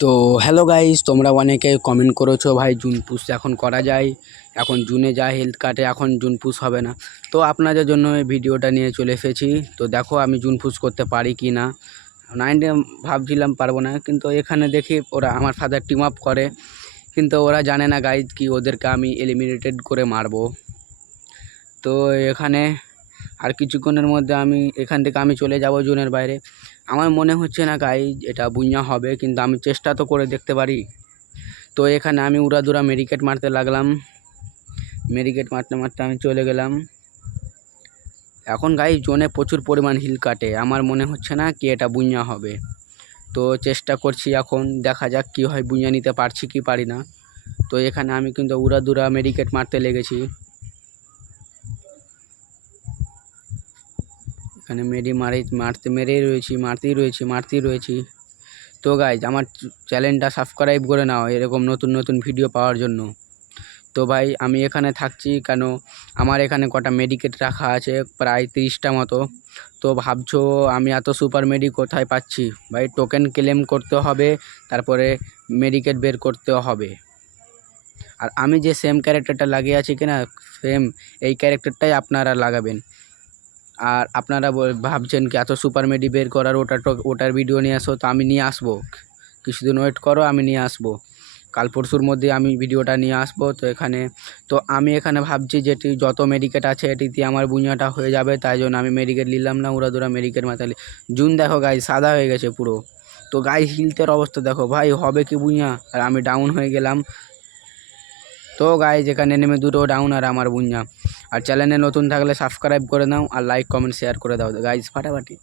তো hello guys তোমরা অনেকে কমেন্ট করেছ, ভাই, জুন পুশ এখন করা যায়? এখন জুনে যা হেলথ কাটে এখন জুন পুশ হবে না। তো আপনাদের জন্য এই ভিডিওটা নিয়ে চলে এসেছি। তো দেখো আমি জুন পুশ করতে পারি কি না। নাইনটি ভাবছিলাম পারব না, কিন্তু এখানে দেখি ওরা আমার ফাদার টিম আপ করে। কিন্তু ওরা জানে না গাইজ কি ওদেরকে আমি এলিমিনেটেড করে মারবো। তো এখানে আর কিছুক্ষণের মধ্যে আমি এখান থেকে আমি চলে যাব জোনের বাইরে। আমার মনে হচ্ছে না গাই এটা বুইয়া হবে, কিন্তু আমি চেষ্টা তো করে দেখতে পারি। তো এখানে আমি উড়াদুরা মেডিকেট মারতে লাগলাম। মেডিকেট মারতে মারতে আমি চলে গেলাম। এখন গাই জোনে প্রচুর পরিমাণ হিল কাটে। আমার মনে হচ্ছে না কি এটা বুইয়া হবে। তো চেষ্টা করছি এখন, দেখা যাক কি হয় বুইয়া নিতে পারছি কি পারি না। তো এখানে আমি কিন্তু উড়াদুরা মেডিকেট মারতে লেগেছি। এখানে মেরি মারি, মারতে মেরেই রয়েছি, মারতেই রয়েছি মারতেই রয়েছি। তো গাইজ আমার চ্যানেলটা সাবস্ক্রাইব করে নাও, এরকম নতুন নতুন ভিডিও পাওয়ার জন্য। তো ভাই, আমি এখানে থাকছি কেন? আমার এখানে কটা মেডিকেট রাখা আছে, প্রায় তিরিশটা মতো। তো ভাবছ আমি এত সুপার মেডি কোথায় পাচ্ছি? ভাই টোকেন ক্লেম করতে হবে, তারপরে মেডিকেট বের করতে হবে। আর আমি যে সেম ক্যারেক্টারটা লাগিয়ে আছি কিনা সেম এই ক্যারেক্টারটাই আপনারা লাগাবেন। আর আপনারা ভাবছেন কি এত সুপার মেডি বের করার ওটা ওটার ভিডিও নিয়ে আসো, তো আমি নিয়ে আসব। কিছুদিন ওয়েট করো, আমি নিয়ে আসব। কাল পরশুর মধ্যে আমি ভিডিওটা নিয়ে আসব, তো এখানে, তো আমি এখানে ভাবছি যেটি যত মেডিকেট আছে, এটিতে আমার বুঁয়াটা হয়ে যাবে, তাই জন্য আমি মেডিকেট নিলাম না, উড়াদুরা মেডিকেট মাতালি। জুন দেখো গাই সাদা হয়ে গেছে পুরো। তো গাই হিলতের অবস্থা দেখো, ভাই, হবে কি বুঁয়া আর আমি ডাউন হয়ে গেলাম। তো গাই যেখানে নেমে দুটো ডাউন আর আমার বুঞ্জা। আর চ্যানেলে নতুন থাকলে সাবস্ক্রাইব করে নাও আর লাইক কমেন্ট শেয়ার করে দাও। গাইজ ফাটাফাটি।